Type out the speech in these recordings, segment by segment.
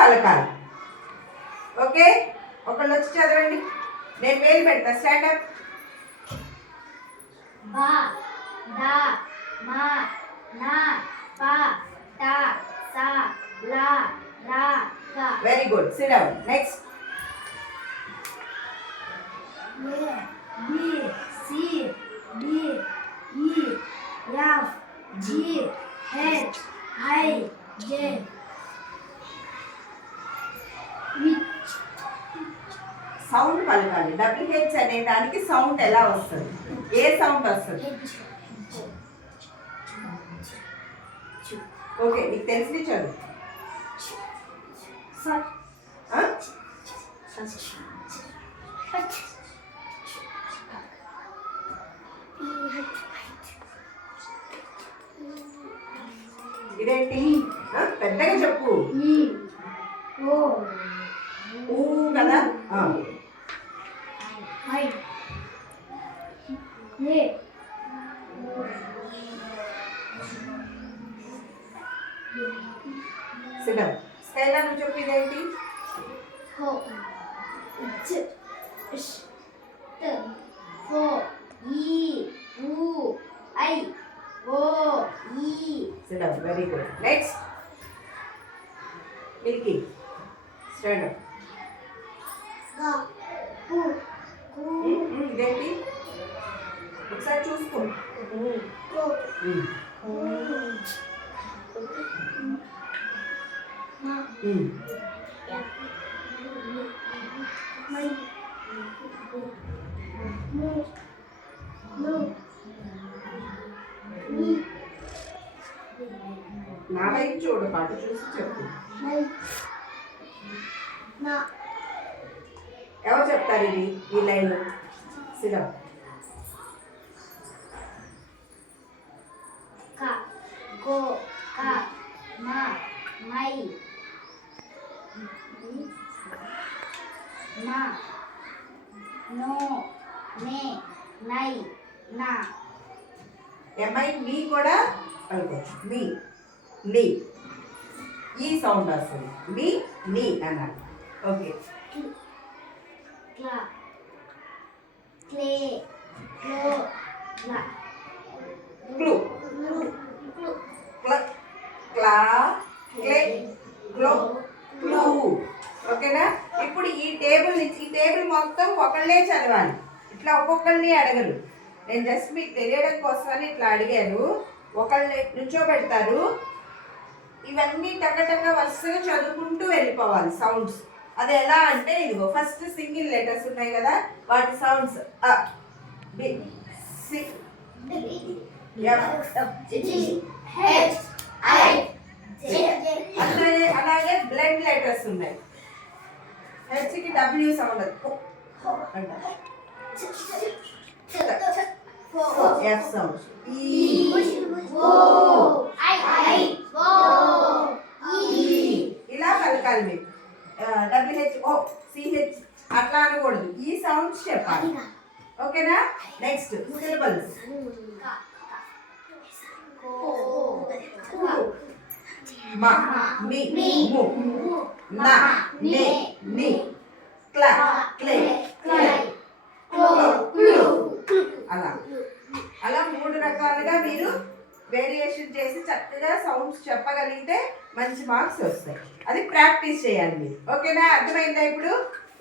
పలకాలి. ఓకే, ఒకళ్ళు వచ్చి చదవండి. నేను వేలు పెడతా. స్టాండప్. బా దా మా నా పా టా సా లా రా గా. Very good. Sit down. Next. A B C D E F G H I J. Sound పలకాలి. WH అనే దానికి సౌండ్ ఎలా వస్తుంది? ఏ సౌండ్ వస్తుంది? ఓకే, నీకు తెలిసి చదువు. ఇదేంటి? పెద్దగా చెప్పు. ఊ కదా. సిద్ధం. స్కైలా నువ్వు చెప్పు. ఇదేంటి? సిద్ధం. Very good. Next. Milky. Stand up. ఇదేంటి? ఒకసారి చూసుకో. నా వైపు చూడు, పాట చూసి చెప్పు. ఎవరు చెప్తారు ఇది? ఈ లైన్ సిద్ధం. క గో క మ మై మ నో నే నై నా. ఎంఐ మీ కూడా అనుకోవచ్చు. మీ నీ ఈ సౌండ్ వస్తుంది. మీ నీ అన్నాడు. ఓకే. క్లా క్లే క్లో లా క్లూ. క్లా క్లే క్లో క్లూ. ఓకేనా? ఇప్పుడు ఈ టేబుల్ మొత్తం ఒకళ్ళే చదవాలి. ఇట్లా ఒక్కొక్కరిని అడగరు. నేను జస్ట్ మీకు తెలియడం కోసమని ఇట్లా అడిగాను. ఒకళ్ళని నుంచోబెడతారు. ఇవన్నీ టకటక వరుసగా చదువుకుంటూ వెళ్ళిపోవాలి సౌండ్స్. అది ఎలా అంటే ఇదిగో ఫస్ట్ సింగిల్ లెటర్స్ ఉన్నాయి కదా, వాటి సౌండ్స్ అ బి సి అలాగే బ్లడ్ లెటర్స్ ఉన్నాయి. హెచ్కి డబ్ల్యూ సౌండ్ ఎఫ్ సౌండ్ ఇలా పలకాలి మీరు. WHO CH అట్లా అనకూడదు. ఈ సౌండ్స్ చెప్పాలి. ఓకేనా? Next syllables. మా మీ ము నా నే ని క్లా క్లే క్లై అలా అలా 3 రకాలుగా మీరు వేరియేషన్ చేసి చక్కగా సౌండ్స్ చెప్పగలిగితే మంచి మార్క్స్ వస్తాయి. అది ప్రాక్టీస్ చేయాలి మీరు. ఓకేనా? అర్థమైందా? ఇప్పుడు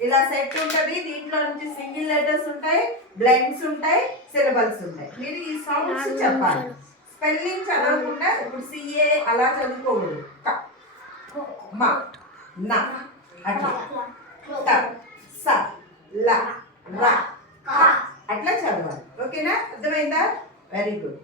ఇలా సెట్ ఉంటుంది. దీంట్లో నుంచి సింగిల్ లెటర్స్ ఉంటాయి, బ్లైండ్స్ ఉంటాయి, సిలబల్స్ ఉంటాయి. మీరు ఈ సౌండ్స్ చెప్పాలి. స్పెల్లింగ్ చదవకుండా ఇప్పుడు CA అలా చదువుకోకూడదు. క మ న అట్లా ట స ల ర అట్లా చదవాలి. ఓకేనా? అర్థమైందా? Very good.